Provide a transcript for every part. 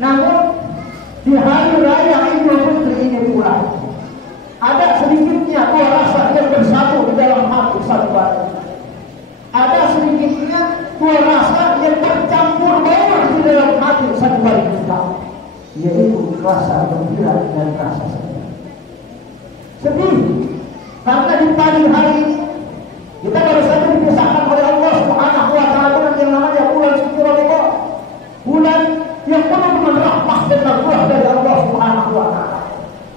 Namun di hari raya Idul Fitri ini pula sedikitnya dua rasa yang bersatu di dalam hati satu batin. Ada sedikitnya dua rasa yang bercampur baur di dalam hati satu batin kita, yaitu rasa gembira dan rasa sedih. Sedih karena di pagi hari ini kita baru saja dipisahkan oleh Allah Subhanahu wa Ta'ala dengan yang namanya bulan suci Ramadan, bulan yang penuh dengan rahmat dan rahmat dari Allah Subhanahu wa Ta'ala,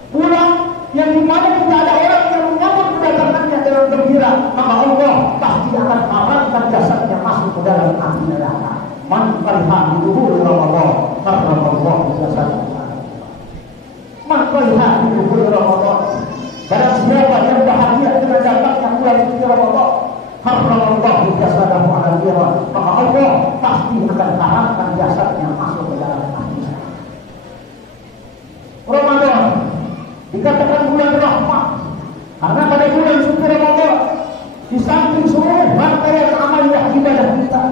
bulan yang dimana tidak ada orang yang menyambut kedatangannya dengan gembira, maka Allah pasti akan haramkan jasadnya masuk ke dalam api neraka. Man qariha bidukhuli Ramadan harrama Allah jasadnya. Man qariha bidukhuli Ramadan, barang siapa yang bahagia dengan datangnya bulan suci Ramadan, harrama Allah jasadnya ala nar, maka Allah pasti akan haramkan jasadnya masuk ke dalam api neraka. Ramadan dikatakan bulan rahmat karena pada bulan suci Ramadan di samping seluruh rangkaian amaliyah ibadah kita,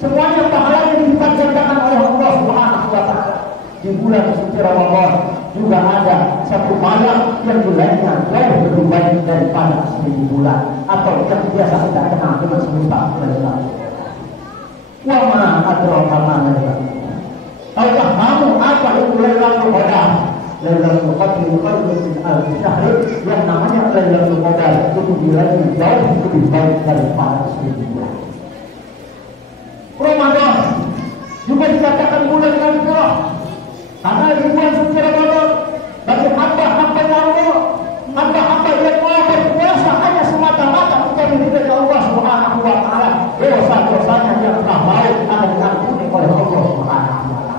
semuanya pahalanya dilipat gandakan oleh Allah Subhanahu wa Ta'ala. Di bulan suci Ramadan juga ada satu malam yang nilainya jauh lebih baik daripada 1000 bulan, atau yang biasa kita kenal dengan sebutan Lailatul Qadar. Wa ma adraka ma Lailatul Qadar. Tahukah kamu apa itu Lailatul Qadar? Lailatul Qadar khairun min alfi syahr, yang namanya Lailatul Qadar itu nilainya jauh lebih baik daripada 1000 bulan. Ramadan juga dikatakan bulan Maghfirah karena di bulan suci Ramadan bagi hamba-hamba Allah, hamba-hamba yang mau berpuasa hanya semata-mata mencari ridha Allah Subhanahu wa Ta'ala, dosa-dosanya yang telah baik akan diampuni oleh Allah Subhanahu wa Ta'ala.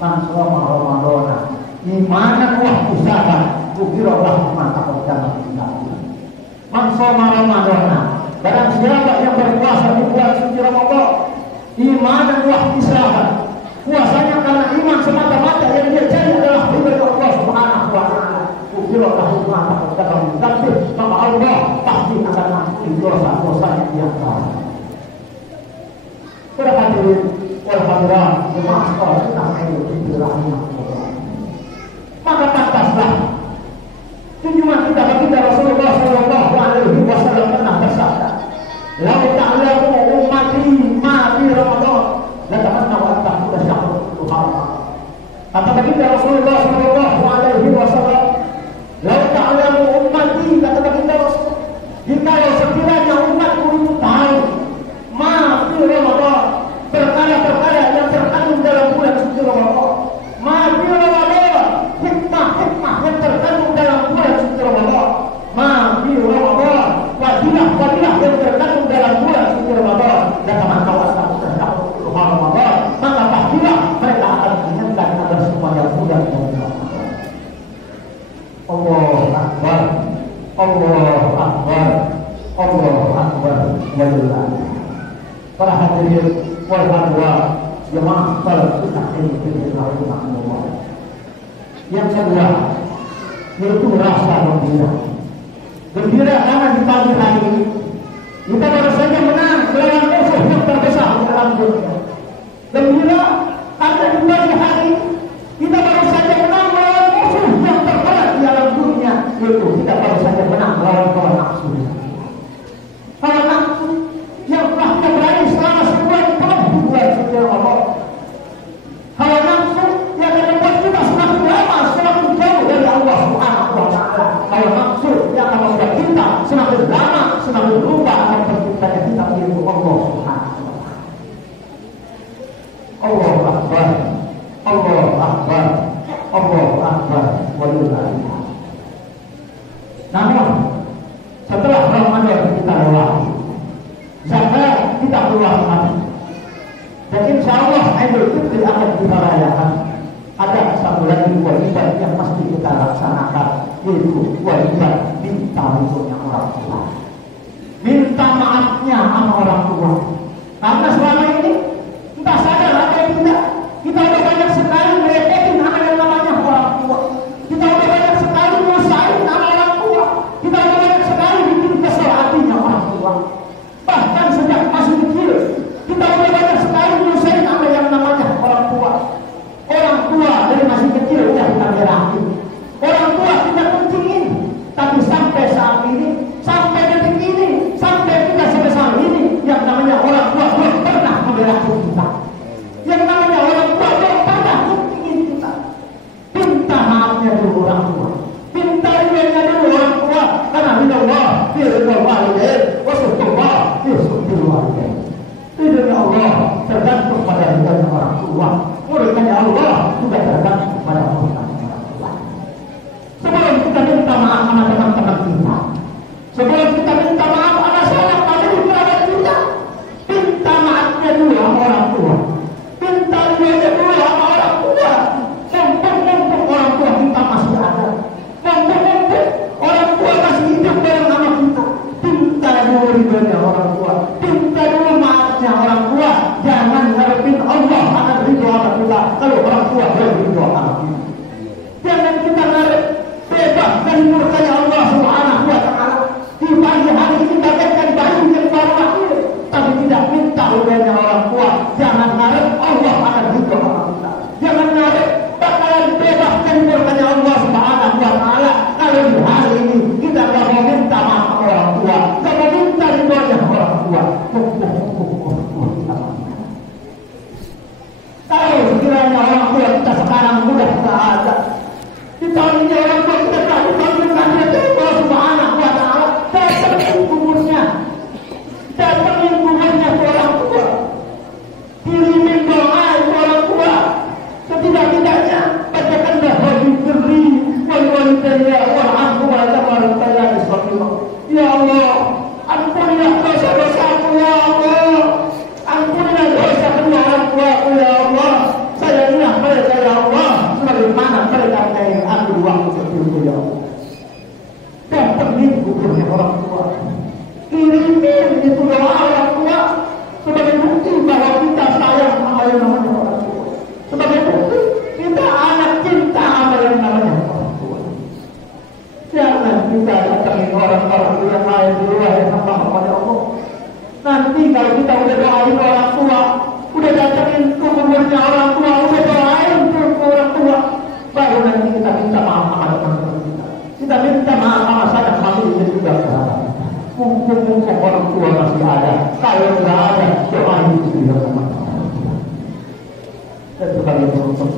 Man shoma Ramadan imanan wa ihtisaban ghufira lahu ma taqaddama min dhanbihi. Man shoma Ramadan, barang siapa yang berpuasa di bulan suci Ramadan imanan wa ihtisaban, puasanya karena iman semata-mata, yang dia cari adalah ridha Allah Subhanahu wa Ta'ala, ghufira lahu ma taqaddama min dhanbihi, maka Allah pasti akan mengampuni dosa-dosanya yang telah. Para hadirin wal hadirat jemaah salat Idul Fitri rahimahullah, maka pantaslah junjungan kita baginda Rasulullah sallallahu alaihi wasallam pernah bersabda, "Lau ta'lamu ummati ma fi Ramadan, la tamanna wa ta'khudha syahrul haram." Kata baginda Rasulullah sallallahu alaihi wasallam, "Lau ta'lamu ummati," kata baginda Rasul, jika sekiranya umatku itu tahu ma fi Ramadan, perkara-perkara yang terkandung dalam bulan suci Ramadan, ma fi Ramadan, hikmah-hikmah yang terkandung dalam bulan suci Ramadan, ma fi Ramadan, fadilah-fadilah yang terkandung dalam bulan suci Ramadan, dan teman-teman syahrul Ramadan, maka pastilah mereka akan mengingatkan agar semuanya bulan Ramadan. Allahu Akbar, Allahu Akbar, Allahu Akbar, walillah. Para hadirin wal hadirat jemaah salat Idul Fitri rahimahullah. Yang kedua yaitu rasa gembira. Gembira karena di pagi hari ini kita baru saja menang melawan musuh yang terbesar di alam dunia. Gembira karena di pagi hari ini kita baru saja menang melawan musuh yang terberat di alam dunia, yaitu kita baru saja menang melawan hawa nafsu. Hawa nafsu yang telah kita berani selama sebulan penuh di bulan suci Ramadan. Hawa nafsu yang akan membuat kita semakin lama semakin jauh dari Allah Subhanahu wa Ta'ala. Hawa nafsu yang akan membuat kita semakin lama semakin lupa akan terciptanya kita yaitu Allah Subhanahu wa Ta'ala. Allahu Akbar, Allahu Akbar, Allahu Akbar, walillah. Namun setelah Ramadan kita lewati, zakat kita keluar lagi, dan insya Allah Idul Fitri akan kita rayakan. Ada satu lagi kewajiban yang mesti kita laksanakan, yaitu kewajiban minta ridhonya orang tua, minta maafnya sama orang tua. Karena selama ini entah sadar atau tidak, kita udah banyak sekali melepetin nama yang namanya orang tua. Kita udah banyak sekali ngusain nama orang tua. Kita udah banyak sekali bikin kesel hatinya orang tua. Bahkan sejak masih kecil kita udah banyak sekali ngusain nama yang namanya orang tua. Orang tua dari masih kecil udah kita berakhir. Orang tua kita kencingin, tapi sampai saat tua. Muridnya Allah juga tergantung kepada orang tua. Sebelum kita minta maaf sama teman-teman kita, sebelum kita minta maaf ada salah pada keluarga kita, minta maafnya dulu sama orang tua. Minta doanya dulu sama orang tua. Mumpung orang tua kita masih ada, mumpung orang tua masih hidup bareng sama kita, minta dulu ridhonya orang tua, minta dulu maafnya orang tua. Jangan ngarepin Allah akan ridho sama kita kalau orang tua belum ridho sama kita. Jangan kita ngarep bebas dari murkanya Allah Subhanahu wa Ta'ala. Di pagi hari kita bagaikan bayi yang baru lahir, tapi tidak minta ridhonya orang tua. Jangan ngarep Allah akan ridho sama kita. Jangan ngarep bakalan bebas dari murkanya Allah Subhanahu wa Ta'ala kalau di hari ini kita nggak mau minta maaf sama orang tua, nggak mau minta ridhonya orang tua. Kalau sekiranya orang tua kita sekarang sudah tidak ada, di tahun ini orang tua kita tak dipanggilkan Allah Subhanahu wa Ta'ala, datangin kuburnya ke orang tua, kirimin doa ke orang tua, setidak-tidaknya bacakan bahwa diberi walidayya warhamhu wa tabaraka bismillah. Ya Allah, ampunilah dosa-dosaku ya Allah, ampunilah dosa kedua orang tuaku ya Allah. Sayangilah mereka ya Allah, sebagaimana mereka menyayangi aku di waktu kecilku ya Allah. Datangin kuburnya orang tua, kirimin itu doa orang tua sebagai bukti bahwa kita sayang sama yang namanya orang tua, sebagai bukti kita anak cinta sama yang namanya orang tua. Jangan kita datangin orang-orang yang lain di luar yang sama kepada Allah. Nanti kalau kita udah doain orang tua, udah datangin kuburnya orang tua, udah doain ke orang tua, baru nanti kita minta maaf sama teman-teman kita. Kita minta maaf sama sanak famili juga sahabat. Mumpung orang tua masih ada, kalau nggak ada doain itu juga teman-teman. Dan sebagai penutup,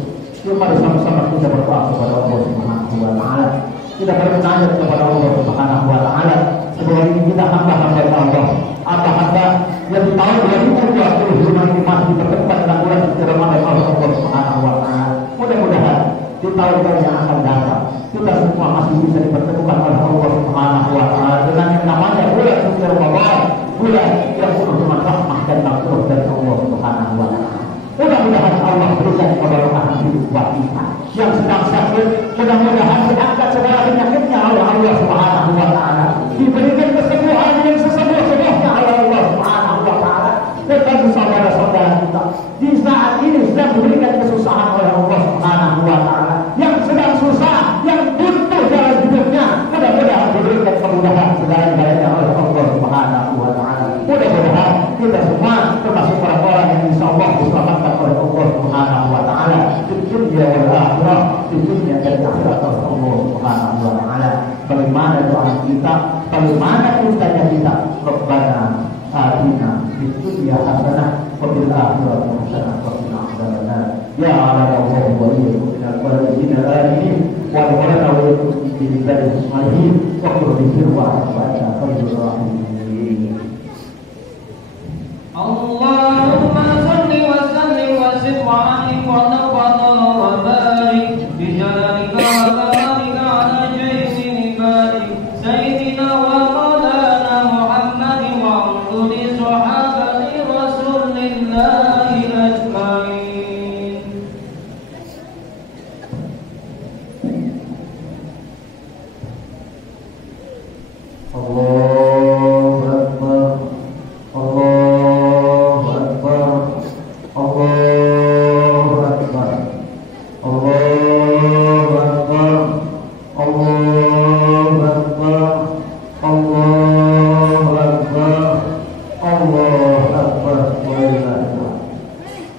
mari sama-sama kita berdoa kepada Allah Subhanahu wa Ta'ala. Kita bertanya kepada Allah Subhanahu wa Ta'ala. Sebelum ini kita hamba-hamba Allah, hamba-hamba yang di tahun 2025 ini masih bertempat dan bulan suci Ramadan Allah Subhanahu wa Ta'ala. Mudah-mudahan di tahun yang akan datang kita semua masih bisa dipertemukan oleh Allah Subhanahu wa Ta'ala dengan yang namanya bulan suci Ramadan, bulan yang penuh dengan rahmah dan makhluk dari Allah Subhanahu wa Ta'ala. Mudah-mudahan Allah berikan keberkahan hidup buat kita yang sedang sakit, mudah-mudahan diangkat segala penyakitnya oleh Allah Subhanahu wa Ta'ala, diberikan kesembuhan yang sesembuh-sembuhnya oleh Allah Subhanahu wa Ta'ala. Dan bagi saudara-saudara kita di saat ini sedang diberikan kesusahan oleh Allah Subhanahu wa Ta'ala, yang sedang susah, yang buntu dalam hidupnya, mudah-mudahan diberikan kemudahan segala-galanya oleh Allah Subhanahu wa Ta'ala. Mudah-mudahan kita semua termasuk orang-orang yang insya Allah diselamatkan oleh Allah Subhanahu wa Ta'ala di dunia wal akhirah, di dunia dan akhirat oleh Allah Subhanahu wa Ta'ala. Bagaimana doa kita, bagaimana ucapan kita, Rabbana atina fid dunya hasanah wa fil akhirati hasanah wa qina adzabannar. Ya Allah wa iyyakum wal ladina amanu wa rabbana wa iyyakum bi ibadihi salihin wa qul wa anta khairur rahimin. Allahumma salli wa sallim wa zid wa alim wa tafadhal wa barik bi jalalika wa karamika ala jayyidil ibadi sayyidina wa maulana Muhammadin wa ali sahabati rasulillahi ajmain. Allahu Akbar. Allahu Akbar. Allahu Akbar. Allahu Akbar. Allahu Akbar. Allahu Akbar. Allahu Akbar.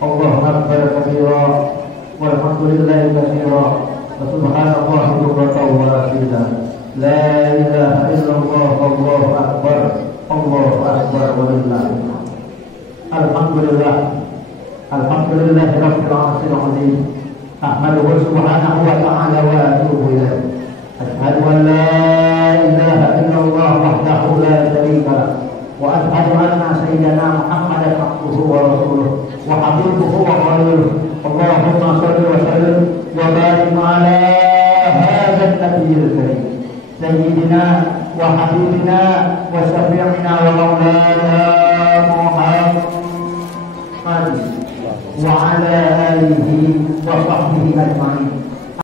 Allahu Akbar kabira walhamdulillahi katsira wa subhanallahi bukratan wa asila. La ilaha illallah. Allahu Akbar. Allahu Akbar walillahi. Alhamdulillah. Alhamdulillah rabbil alamin. Ahmaduhu subhanahu wa ta'ala wa atubu ilaih. Asyhadu an la ilaha illallah wahdahu la syarika lah wa asyhadu anna sayyidana Muhammadan عبده ورسوله وحبيبه وخليله اللهم صل وسلم وبارك على هذا النبي الكريم سيدنا وحبيبنا وشفيعنا ومولانا محمد وعلى آله وصحبه أجمعين